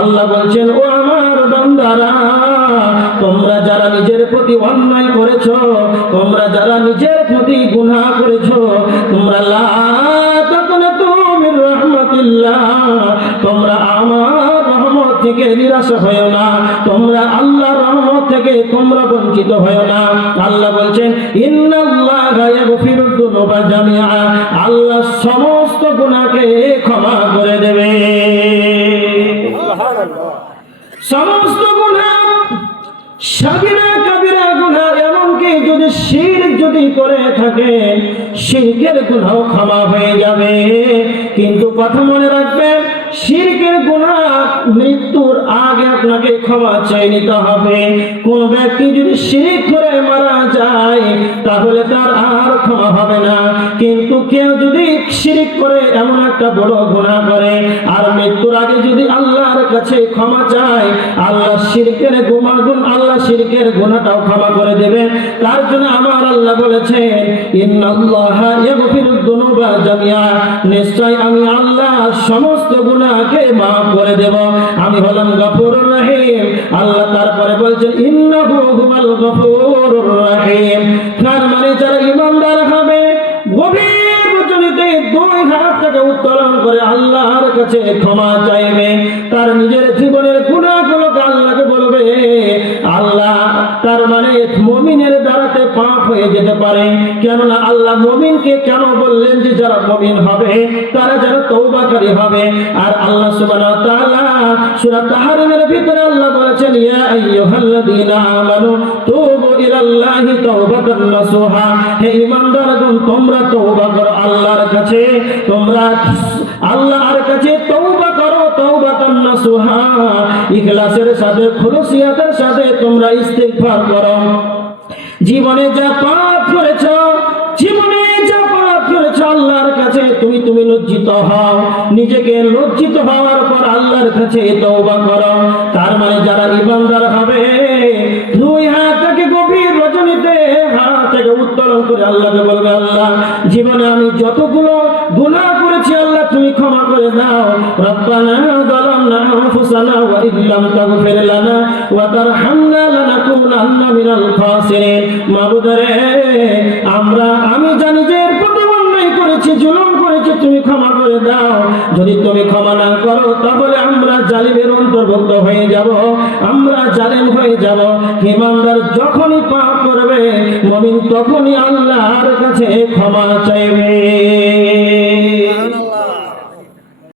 আল্লাহ বলছেন, ও আমার বান্দারা, তোমরা যারা নিজের প্রতি অন্যায় করেছো, তোমরা যারা নিজের প্রতি গুনাহ করেছো, তোমরা লা তাকনাতু মির রাহমাতিল্লাহ, তোমরা আমার রহমত থেকে নিরাশ হয়ো না, তোমরা আল্লাহর রহমত থেকে তোমরা বঞ্চিত হয়ো না। আল্লাহ বলছেন, ইন্নাল্লাহা ইয়াগফিরুদ যুনুবা জামিআ, আল্লাহ সমস্ত গুনাহকে ক্ষমা করে দেবে। সুবহানাল্লাহ। সমস্ত গুনাহ, সাগীরা কাবীরা গুনাহ, এমনকি যদি শিরক যদি করে থাকে, শিরকের গুনাহ ক্ষমা হয়ে যাবে। কিন্তু কথা মনে রাখবেন, শিরকের গুনাহ মৃত্যুর আগে আপনাকে ক্ষমা চেয়ে নিতে হবে। কোন ব্যক্তি যদি শিরক করে মারা যায়, তাহলে তার আর ক্ষমা হবে না। কিন্তু কেউ যদি শিরক করে এমন একটা বড় গুনাহ করে আর মৃত্যুর আগে যদি আল্লাহর কাছে ক্ষমা চায়, আল্লাহ শিরকের গুনাহটাও ক্ষমা করে দেবে। তার জন্য আমার আল্লাহ বলেছেন, ইন্নাল্লাহা ইয়াগফিরুদ যুনুবা জামিআ, নিশ্চয় আমি আল্লাহ সমস্ত গুনাহকে মাফ করে দেব, আমি হলাম গফুরুর রহিম। আল্লাহ তারপরে বলছেন, ইন্নাহু হুয়াল গফুরুর রহিম। তার মানে যারা ঈমানদার হবে, গভীর রজনীতে দুই হাত থেকে উত্তোলন করে আল্লাহর কাছে ক্ষমা চাইবে, তার নিজের জীবনের গুনাহগুলোকে আল্লাহকে বলবে, আল্লাহ, তার মানে মুমিনের দ্বারাতে পাপ হয়ে যেতে পারে। কেননা আল্লাহ মুমিনকে কেন বললেন যে যারা মুমিন হবে তারা যেন তওবাকারী হবে। আর আল্লাহ সুবহানাহু ওয়া তাআলা সূরা তাহরিমের ভিতরে আল্লাহ বলেছেন, ইয়া আইয়ুহাল্লাযীনা আমানু তুবু ইলাল্লাহি তাওবাতান নাসুহা, হে ঈমানদারগণ, তোমরা তওবা করো আল্লাহর কাছে, তোমরা আল্লাহর কাছে তওবা করো, তাওবাতান নাসুহা, ইখলাসের সাথে, খুলুসিয়াতের সাথে তোমরা ইস্তিগফার করো। জীবনে যা পাপ করেছো, আল্লাহর কাছে তুমি লজ্জিত হও, নিজেকে লজ্জিত হওয়ার পর আল্লাহর কাছে তওবা করো। তার মানে যারা ঈমানদার হবে, দুই হাত থেকে গভীর রজনীতে হাত থেকে উত্তোলন করে আল্লাহকে বলবে, আল্লাহ, জীবনে আমি যতগুলো গুনাহ করেছি আল্লাহ তুমি ক্ষমা করে দাও। রব্বানা যালামনা আনফুসানা ওয়া ইল্লাম তাগফির লানা ওয়া তারহামনা লানাকুনান্না মিনাল খাসিরিন। মাবুদ রে, আমি জানি যে প্রতি অন্যায় করেছি, জুলুম করেছি, তুমি ক্ষমা করে দাও। যদি তুমি ক্ষমা না করো তাহলে আমরা জালিমের অন্তর্ভুক্ত হয়ে যাব, আমরা জালিম হয়ে যাব। ঈমানদার যখনই পাপ করবে, মুমিন তখনই আল্লাহর কাছে ক্ষমা চাইবে।